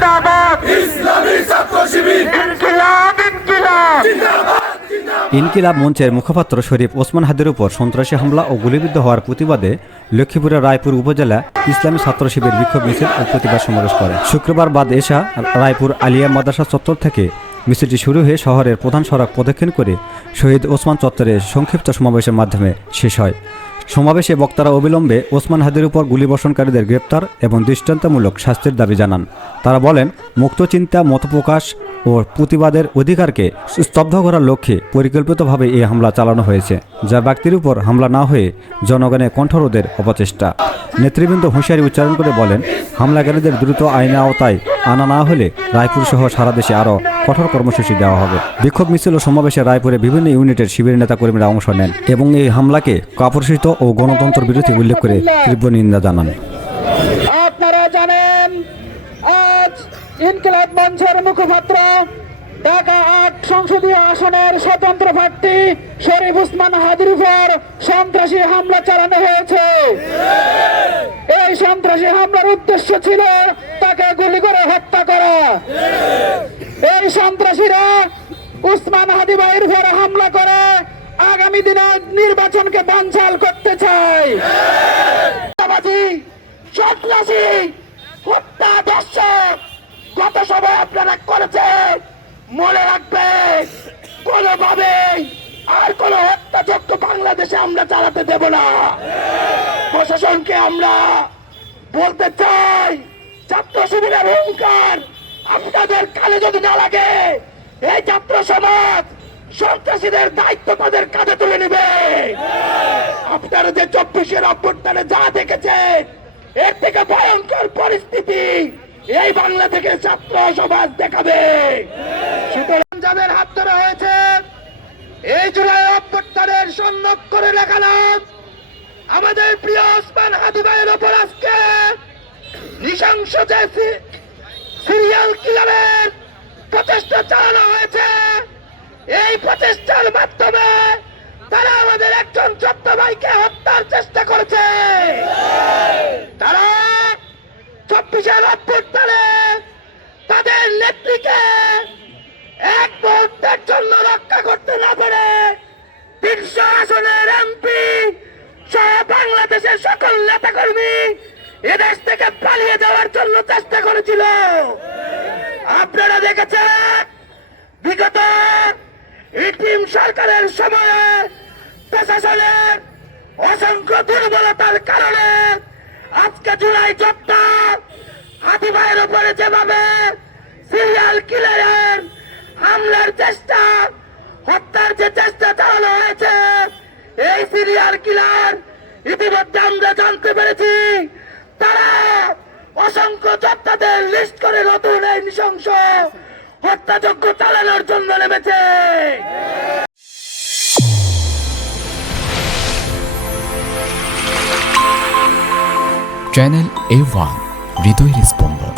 জিন্দাবাদ ইসলামী ছাত্র শিবির ইনকিলাব ইনকিলাব জিন্দাবাদ জিন্দাবাদ। ইনকিলাব মঞ্চের মুখপাত্র শরীফ ওসমান হাদির উপর সন্ত্রাসী হামলা ও গুলিবিদ্ধ হওয়ার প্রতিবাদে লক্ষ্মীপুরের রায়পুর উপজেলা ইসলামী ছাত্র শিবির বিক্ষোভ মিছিল ও প্রতিবাদ সমাবেশ করে। শুক্রবার বাদ এশা রায়পুর আলিয়া মাদ্রাসা চত্বর থেকে মিছিলটি শুরু হয়ে শহরের প্রধান সড়ক প্রদক্ষিণ করে শহীদ ওসমান চত্বরে সংক্ষিপ্ত সমাবেশের মাধ্যমে শেষ হয়। সমাবেশে বক্তারা অবিলম্বে ওসমান হাদির উপর গুলিবর্ষণকারীদের গ্রেপ্তার এবং দৃষ্টান্তমূলক শাস্তির দাবি জানান। তারা বলেন, মুক্ত চিন্তা, মতপ্রকাশ ও প্রতিবাদের অধিকারকে স্তব্ধ করার লক্ষ্যে পরিকল্পিতভাবে এই হামলা চালানো হয়েছে, যা ব্যক্তির উপর হামলা না হয়ে জনগণের কণ্ঠরোধের অপচেষ্টা। নেতৃবৃন্দ হুঁশিয়ারি উচ্চারণ করে বলেন, হামলাকারীদের দ্রুত আইনের আওতায় আনা না হলে রায়পুর সহ সারা দেশে আরও কঠোর কর্মসূচি দেওয়া হবে। বিক্ষোভ মিছিল ও সমাবেশে রায়পুরে বিভিন্ন ইউনিটের শিবির নেতাকর্মীরা অংশ নেন এবং এই হামলাকে কাপুরুষিত ও গণতন্ত্র বিরোধী উল্লেখ করে তীব্র নিন্দা জানান। আপনারা জানেন, আজ ইনকিলাব মঞ্চের মুখপাত্র ঢাকা ৮ সংসদীয় আসনের স্বতন্ত্র প্রার্থী শরীফ ওসমান হাদির উপর সন্ত্রাসী হামলা চালানো হয়েছে। এই সন্ত্রাসী হামলার উদ্দেশ্য ছিল তাকে গুলি করে হত্যা করা। এই সন্ত্রাসীরা ওসমান হাদি ভাইয়ের উপর হামলা করে আগামী দিনে নির্বাচনকে বানচাল করতে চায়। সন্ত্রাসী হত্যা দর্শক গত সভায় আপনারা করেছেন, মনে রাখবেন, কোনোভাবে আর কোন হত্যাযজ্ঞ বাংলাদেশে আমরা চালাতে দেব না। প্রশাসনকে আমরা বলতে চাই, ছাত্র শিবিরের হুঙ্কার আপনাদের কানে যদি না লাগে, এই ছাত্র সমাজ সন্ত্রাসীদের দায়িত্ব তাদের কাঁধে তুলে নেবে। আপনারা যে 24-এর অভ্যুত্থানে যা দেখেছেন, এর থেকে ভয়ঙ্কর পরিস্থিতি এই বাংলা থেকে ছাত্র সমাজ দেখাবে। সুতরাং যাদের হাত ধরা হয়েছে, এই জুলাই অভ্যুত্থানের সন্ন্যক করে লেখালাম আমাদের প্রিয় ওসমান হাদি ভাইয়ের ওপর আজকে নৃশংস যে সিরিয়াল কিলারের প্রচেষ্টা চালানো হয়েছে, এই প্রচেষ্টার মাধ্যমে তারা আমাদের একজন ছোট্ট ভাইকে হত্যার চেষ্টা করেছে। তারা 24-এর অভ্যুত্থানে তাদের নেত্রীকে এক মুহূর্তের জন্য রক্ষা করতে না পেরে 300 আসনের এমপি সহ বাংলাদেশের সকল নেতাকর্মী এদেশ থেকে পালিয়ে যাওয়ার জন্য চেষ্টা করেছিল। আপনারা দেখেছেন, বিগত ইটিম সরকারের সময়ে প্রশাসনের অসংখ্য দুর্বলতার কারণে আজকে জুলাই যোদ্ধা হাদি ভাইয়ের উপরে যেভাবে সিরিয়াল কিলারের হামলার চেষ্টা, হত্যার যে চেষ্টা চালানো হয়েছে, এই সিরিয়াল কিলার ইতিমধ্যে আমরা জানতে পেরেছি তারা অসংখ্য যোদ্ধাদের লিস্ট করে নতুন এই নৃশংস হত্যাযজ্ঞ চালানোর জন্য নেমেছে। চ্যানেল A1 হৃদয়ের স্পন্দন।